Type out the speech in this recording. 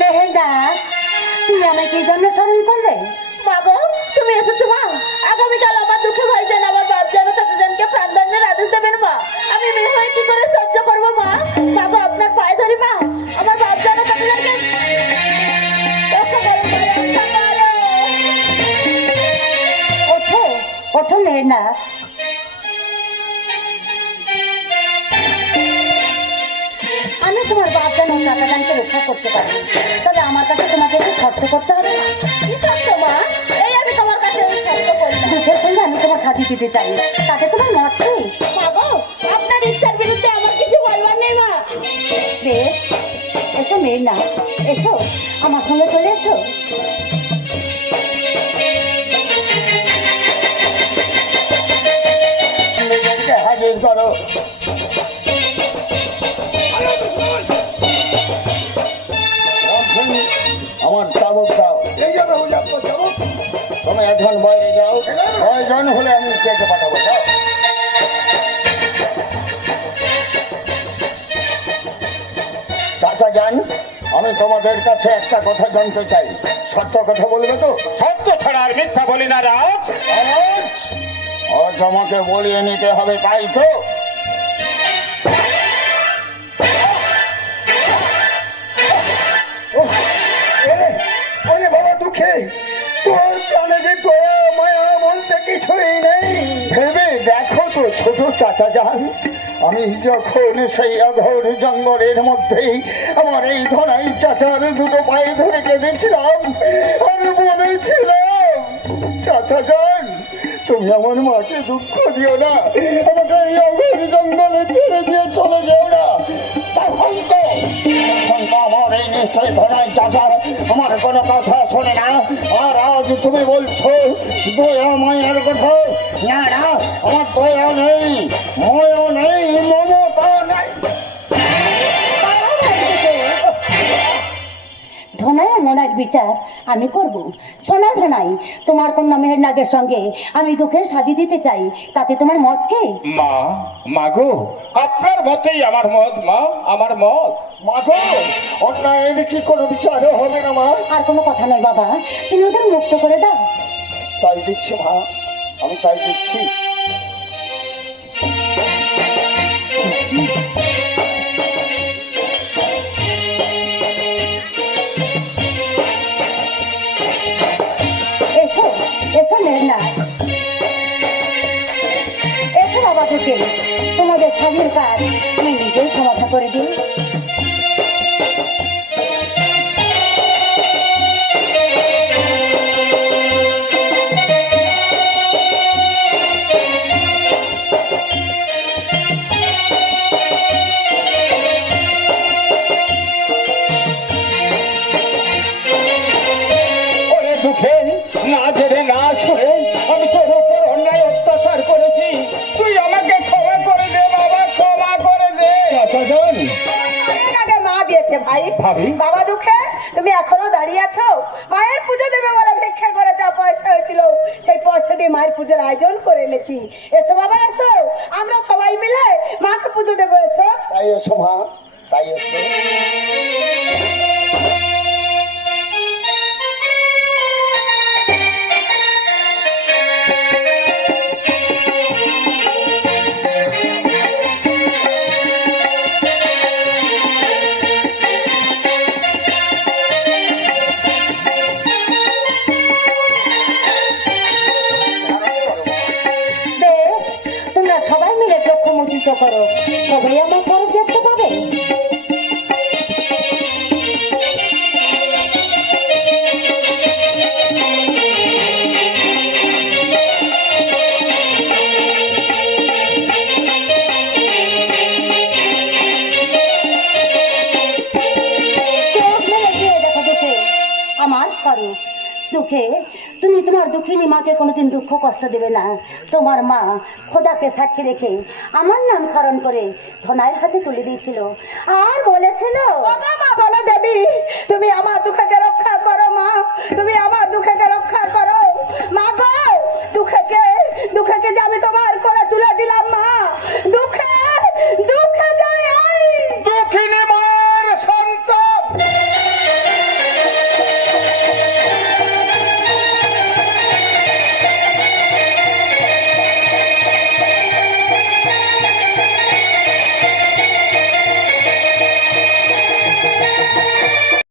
মেহেন্দা, তুই আমাকে এই জন্য স্মরণ করলে? মা গো, তুমি এসেছো মা। আগামীকাল আমার দুঃখে ভাইজান আমার বাপ যেন চাচাজানকে প্রাণদণ্ডের আদেশ দেবেন মা। আমি মেয়ে হয়ে কি করে সহ্য করবো মা? মা গো, আপনার পায়ে ধরি মা, আমার বাপ যেন চাচাজানকে ওঠো ওঠো মেহেন্দা, আমি তোমার বাপ যেন চাচাজানকে রক্ষা করতে পারি, তবে আমার কাছে তোমাকে একটু খরচ করতে হবে। কি সত্য মা? এই আমি তোমার কাছে ওই সত্য করলাম। দুঃখের সঙ্গে আমি তোমার সাথে দিতে চাই, তাতে তোমার মত কি? মা গো, আপনার ইচ্ছার বিরুদ্ধে আমার কিছু বলবার নেই মা। বেশ, এসো মেহেন্দা, এসো আমার সঙ্গে চলে এসো। হাজির করো। আমার চাবুক দাও। তুমি এখন বাইরে যাও, প্রয়োজন হলে আমি কেটে পাঠাবো। যাও। চাচা যান, আমি তোমাদের কাছে একটা কথা জানতে চাই, সত্য কথা বলবে তো? সত্য ছাড়া আর মিথ্যা বলি না রাজ। আজ আমাকে বলিয়ে নিতে হবে, তাই তো? বাবা দুঃখে তোর প্রাণে যে দয়া মায়া বলতে কিছুই নেই। ভেবে দেখো তো ছোট চাচা যান, আমি যখন সেই অঘোর জঙ্গলের মধ্যেই আমার এই ধনাই চাচার দুটো পায়ে ধরে কেঁদেছিলাম আর বলেছিলাম, চাচা যান তুমি আমার মাকে দুঃখ দিও না, আমাকে এই অঘোর জঙ্গলে ছেড়ে দিয়ে চলে যেও না। তখন তো আমার এই নিশ্চয় ধনাই চাচা আমার কোনো কথা শোনে না। আর আজ তুমি বলছো দয়া মায়ের কথা। না না, আমার দয়া নেই, ময়া নেই, মমতা নেই। ধনাই এমন এক বিচার আমি করব? শোনা ধনাই, তোমার কন্যা মেহেরনাগের সঙ্গে আমি দুঃখের শাদী দিতে চাই, তাতে তোমার মত কি? মা, মাগো, আপনার মতেই আমার মত মা, আমার মত। মাগো, অন্যায়ের কি কোনো বিচার হবে না মা? আর কোনো কথা নয় বাবা, তুমি ওদের মুক্ত করে দাও। তাই দিচ্ছি মা, আমি তাই দিচ্ছি। এসো এসো মেহেরনা, এসো বাবা থেকে, তোমাদের স্বামীর কাজ আমি নিজেই সমাধান করে দিই। ওরে দুঃখে না জেনে না শুনে আমি তোর উপর অন্যায় অত্যাচার করেছি, তুই আমাকে ক্ষমা করে দে বাবা, ক্ষমা করে দে। চাচা যান, আগে মা দিয়েছে ভাই। ভাবি। বাবা দুঃখে তুমি এখনো দাঁড়িয়ে আছো? মায়ের পুজো দেবে বলে ভিক্ষা করে যা পয়সা হয়েছিল সেই পয়সা দিয়ে মায়ের পুজোর আয়োজন করে এনেছি। এসো বাবা এসো, আমরা সবাই মিলে মাকে পুজো দেবো। এসো। তাই এসো মা, তাই এসো। তোমরা সবাই মিলে চক্ষু মুচিত করো, তবেই আমার পরব দেখতে পাবে। আমার স্বরূপ দুঃখে, তুমি তোমার দুঃখিনী মাকে কোনোদিন দুঃখ কষ্ট দেবে না। তোমার মা খোদাকে সাক্ষী রেখে আমার নাম স্মরণ করে ধনাইয়ের হাতে তুলে দিয়েছিল আর বলেছিল, মা বলো দেবী, তুমি আমার দুঃখকে রক্ষা করো মা, তুমি আমার দুঃখকে